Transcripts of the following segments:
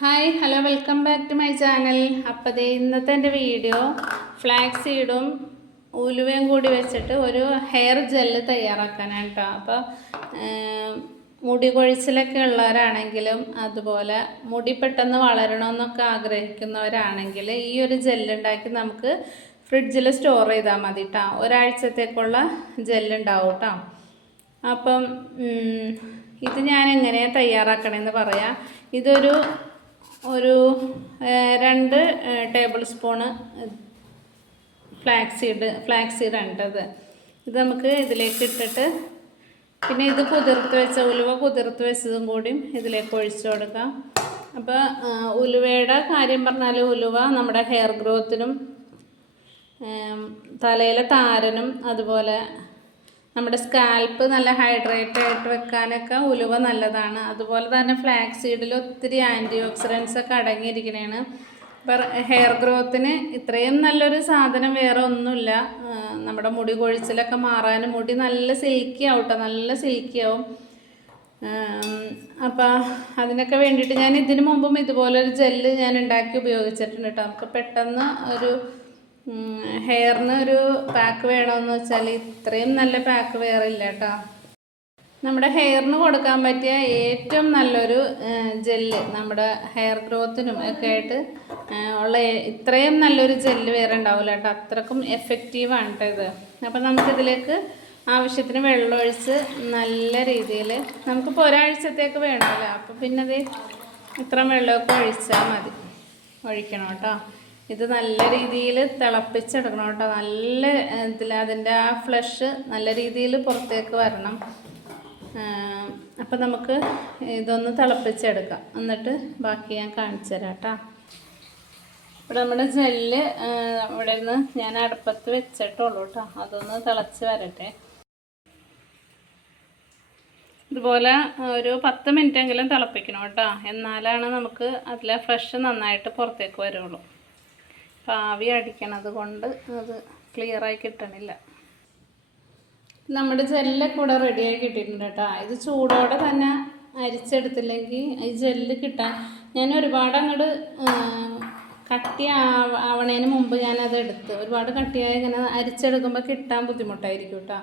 Hi hello welcome back to my channel അപ്പോൾ ദേ ഇന്നത്തെ എന്റെ വീഡിയോ ഫ്ലാക്സ് സീഡും ഉലുവയും കൂടി വെച്ചിട്ട് ഒരു ഹെയർ ജെല്ല് തയ്യാറാക്കാനാണ് കേട്ടോ. അപ്പോൾ മുടി കൊഴിച്ചിലൊക്കെ ഉള്ളവരാണെങ്കിലും അതുപോലെ മുടി പെട്ടെന്ന് വളരണമെന്നൊക്കെ ആഗ്രഹിക്കുന്നവരാണെങ്കിൽ ഈ ഒരു ജെല്ലുണ്ടാക്കി നമുക്ക് ഫ്രിഡ്ജിൽ സ്റ്റോർ ചെയ്താൽ മതി കേട്ടോ ഒരാഴ്ചത്തേക്കുള്ള ജെല്ലുണ്ടാവും കേട്ടോ അപ്പം ഇത് ഞാൻ എങ്ങനെയാണ് തയ്യാറാക്കണമെന്ന് പറയാം. ഇതൊരു ഒരു രണ്ട് tablespoon flax seed flax സീഡാണ് കേട്ടത് ഇത് നമുക്ക് ഇതിലേക്ക് ഇട്ടിട്ട് പിന്നെ ഇത് കുതിർത്ത് വെച്ച ഉലുവ കുതിർത്ത് വെച്ചതും കൂടിയും ഇതിലേക്ക് ഒഴിച്ചു കൊടുക്കാം. അപ്പോൾ ഉലുവയുടെ കാര്യം പറഞ്ഞാൽ ഉലുവ നമ്മുടെ ഹെയർ ഗ്രോത്തിനും തലയിലെ താരനും അതുപോലെ നമ്മുടെ സ്കാൽപ്പ് നല്ല ഹൈഡ്രേറ്റ് ആയിട്ട് വെക്കാനൊക്കെ ഉലുവ നല്ലതാണ്. അതുപോലെ തന്നെ ഫ്ലാക്സ് സീഡിൽ ഒത്തിരി ആന്റി ഓക്സിഡൻസ് ഒക്കെ അടങ്ങിയിരിക്കണേണ്. ഇപ്പം ഹെയർ ഗ്രോത്തിന് ഇത്രയും നല്ലൊരു സാധനം വേറെ ഒന്നുമില്ല. നമ്മുടെ മുടി കൊഴിച്ചിലൊക്കെ മാറാനും മുടി നല്ല സിൽക്കി ആവട്ടെ നല്ല സിൽക്കി ആവും. അപ്പോൾ അതിനൊക്കെ വേണ്ടിയിട്ട് ഞാൻ ഇതിനു മുമ്പും ഇതുപോലൊരു ജെല്ല് ഞാൻ ഉണ്ടാക്കി ഉപയോഗിച്ചിട്ടുണ്ട് കേട്ടോ നമുക്ക് പെട്ടെന്ന് ഒരു ഹെയറിന് ഒരു പാക്ക് വേണമെന്ന് വെച്ചാൽ ഇത്രയും നല്ല പാക്ക് വേറെ ഇല്ല കേട്ടോ. നമ്മുടെ ഹെയറിന് കൊടുക്കാൻ പറ്റിയ ഏറ്റവും നല്ലൊരു ജെല്ല് നമ്മുടെ ഹെയർ ഗ്രോത്തിനും ഒക്കെ ആയിട്ട് ഉള്ള ഇത്രയും നല്ലൊരു ജെല്ല് വേറെ ഉണ്ടാവില്ല കേട്ടോ. അത്രക്കും എഫക്റ്റീവാണ് കേട്ടോ ഇത്. അപ്പം നമുക്കിതിലേക്ക് ആവശ്യത്തിന് വെള്ളമൊഴിച്ച് നല്ല രീതിയിൽ നമുക്കിപ്പോൾ ഒരാഴ്ചത്തേക്ക് വേണമല്ലോ. അപ്പോൾ പിന്നെ അത് ഇത്രയും വെള്ളമൊക്കെ ഒഴിച്ചാൽ മതി. ഒഴിക്കണം കേട്ടോ. ഇത് നല്ല രീതിയിൽ തിളപ്പിച്ചെടുക്കണം കേട്ടോ. നല്ല ഇതിൽ അതിന്റെ ആ ഫ്ലഷ് നല്ല രീതിയിൽ പുറത്തേക്ക് വരണം. അപ്പം നമുക്ക് ഇതൊന്ന് തിളപ്പിച്ചെടുക്കാം. എന്നിട്ട് ബാക്കി ഞാൻ കാണിച്ചു തരാം കേട്ടോ. ഇവിടെ നമ്മുടെ ജെല്ല് ഇവിടെ നിന്ന് ഞാൻ അടുപ്പത്ത് വെച്ചിട്ടുള്ളൂ കേട്ടോ. അതൊന്ന് തിളച്ച് വരട്ടെ. ഇതുപോലെ ഒരു പത്ത് മിനിറ്റ് എങ്കിലും തിളപ്പിക്കണം കേട്ടോ. എന്നാലാണ് നമുക്ക് അതിലെ ഫ്രഷ് നന്നായിട്ട് പുറത്തേക്ക് വരുള്ളൂ. ആവി അടിക്കണത് കൊണ്ട് അത് ക്ലിയറായി കിട്ടണില്ല. നമ്മുടെ ജെല്ല് കൂടെ റെഡിയായി കിട്ടിയിട്ടുണ്ട് കേട്ടോ. ഇത് ചൂടോടെ തന്നെ അരിച്ചെടുത്തില്ലെങ്കിൽ ഈ ജെല്ല് കിട്ടാൻ ഞാൻ ഒരുപാട് അങ്ങോട്ട് കട്ടി ആവ- ആവണേന് മുമ്പ് ഞാനത് എടുത്ത് ഒരുപാട് കട്ടിയായി ഇങ്ങനെ അരിച്ചെടുക്കുമ്പോൾ കിട്ടാൻ ബുദ്ധിമുട്ടായിരിക്കും കേട്ടോ.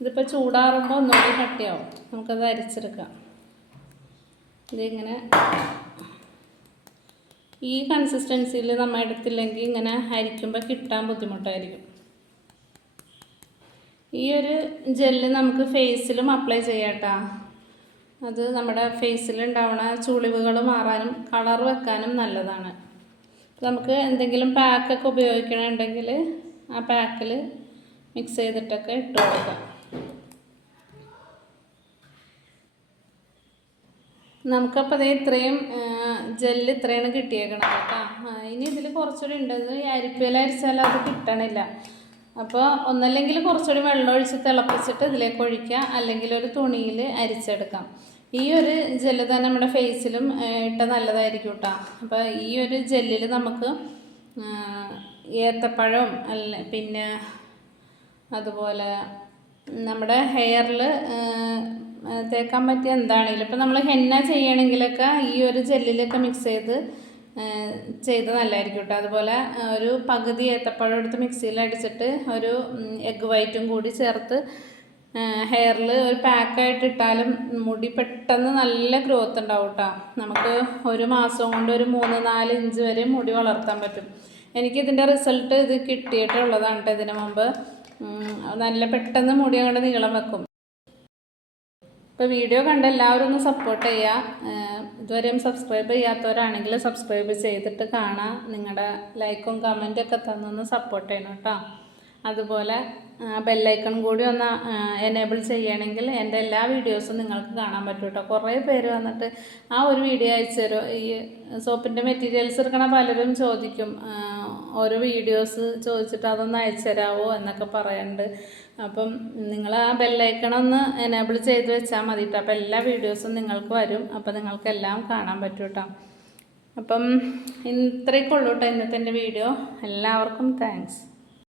ഇതിപ്പോൾ ചൂടാറുമ്പോൾ ഒന്നുകൂടി കട്ടിയാവും. നമുക്കത് അരിച്ചെടുക്കാം. ഇതിങ്ങനെ ഈ കൺസിസ്റ്റൻസിയിൽ നമ്മൾ എടുത്തില്ലെങ്കിൽ ഇങ്ങനെ അരിക്കുമ്പോൾ കിട്ടാൻ ബുദ്ധിമുട്ടായിരിക്കും. ഈ ഒരു ജെല്ല് നമുക്ക് ഫേസിലും അപ്ലൈ ചെയ്യാട്ടാ. അത് നമ്മുടെ ഫേസിൽ ഉണ്ടാവുന്ന ചുളിവുകൾ മാറാനും കളർ വെക്കാനും നല്ലതാണ്. നമുക്ക് എന്തെങ്കിലും പാക്കൊക്കെ ഉപയോഗിക്കണമെങ്കിൽ ആ പാക്കിൽ മിക്സ് ചെയ്തിട്ടൊക്കെ ഇട്ട് കൊടുക്കാം. നമുക്കപ്പോൾ അതേ ഇത്രയും ജെല്ല് ഇത്രയാണ് കിട്ടിയേക്കണം കേട്ടോ. ഇനി ഇതിൽ കുറച്ചുകൂടി ഉണ്ട്. ഇത് അരിപ്പയിൽ അരിച്ചാൽ അത് കിട്ടണില്ല. അപ്പോൾ ഒന്നല്ലെങ്കിൽ കുറച്ചുകൂടി വെള്ളം ഒഴിച്ച് തിളപ്പിച്ചിട്ട് ഇതിലേക്ക് ഒഴിക്കുക. അല്ലെങ്കിൽ ഒരു തുണിയിൽ അരിച്ചെടുക്കാം. ഈ ഒരു ജെല്ല് തന്നെ നമ്മുടെ ഫേസിലും ഇട്ട നല്ലതായിരിക്കും കേട്ടോ. അപ്പോൾ ഈ ഒരു ജെല്ലിൽ നമുക്ക് ഏത്തപ്പഴവും ഏത്തപ്പഴം അല്ല പിന്നെ അതുപോലെ നമ്മുടെ ഹെയറിൽ തേക്കാൻ പറ്റിയ എന്താണെങ്കിലും. ഇപ്പം നമ്മൾ ഹെന്ന ചെയ്യണമെങ്കിലൊക്കെ ഈ ഒരു ജെല്ലിലൊക്കെ മിക്സ് ചെയ്ത് ചെയ്ത് നല്ലതായിരിക്കും കേട്ടോ. അതുപോലെ ഒരു പകുതി ഏത്തപ്പഴം എടുത്ത് മിക്സിയിൽ അടിച്ചിട്ട് ഒരു എഗ് വൈറ്റും കൂടി ചേർത്ത് ഹെയറിൽ ഒരു പാക്കായിട്ട് ഇട്ടാലും മുടി പെട്ടെന്ന് നല്ല ഗ്രോത്ത് ഉണ്ടാവും കേട്ടോ. നമുക്ക് ഒരു മാസം കൊണ്ട് ഒരു മൂന്ന് നാല് ഇഞ്ച് വരെ മുടി വളർത്താൻ പറ്റും. എനിക്കിതിന്റെ റിസൾട്ട് ഇത് കിട്ടിയിട്ടുള്ളതാണ് കേട്ടോ ഇതിന് മുമ്പ്. നല്ല പെട്ടെന്ന് മുടി അങ്ങോട്ട് നീളം വെക്കും. ഇപ്പോൾ വീഡിയോ കണ്ട എല്ലാവരും ഒന്ന് സപ്പോർട്ട് ചെയ്യുക ഇതുവരെയും സബ്സ്ക്രൈബ് ചെയ്യാത്തവരാണെങ്കിൽ സബ്സ്ക്രൈബ് ചെയ്തിട്ട് കാണാം. നിങ്ങളുടെ ലൈക്കും കമന്റും ഒക്കെ തന്നൊന്ന് സപ്പോർട്ട് ചെയ്യണം കേട്ടോ. അതുപോലെ ബെല്ലൈക്കൺ കൂടി ഒന്ന് എനേബിൾ ചെയ്യണമെങ്കിൽ എന്റെ എല്ലാ വീഡിയോസും നിങ്ങൾക്ക് കാണാൻ പറ്റും കേട്ടോ കുറേ പേര് വന്നിട്ട് ആ ഒരു വീഡിയോ അയച്ചു ഈ സോപ്പിന്റെ മെറ്റീരിയൽസ് എടുക്കണ പലരും ചോദിക്കും. ഓരോ വീഡിയോസ് ചോദിച്ചിട്ട് അതൊന്ന് അയച്ചു തരാമോ എന്നൊക്കെ പറയുന്നുണ്ട് അപ്പം നിങ്ങൾ ആ ബെല്ലൈക്കൺ ഒന്ന് എനേബിൾ ചെയ്ത് വെച്ചാൽ മതി കേട്ടോ അപ്പോൾ എല്ലാ വീഡിയോസും നിങ്ങൾക്ക് വരും. അപ്പോൾ നിങ്ങൾക്കെല്ലാം കാണാൻ പറ്റും കേട്ടോ അപ്പം ഇത്രയൊക്കെ ഉള്ളൂ കേട്ടോ ഇന്നത്തെ എന്റെ വീഡിയോ എല്ലാവർക്കും താങ്ക്സ്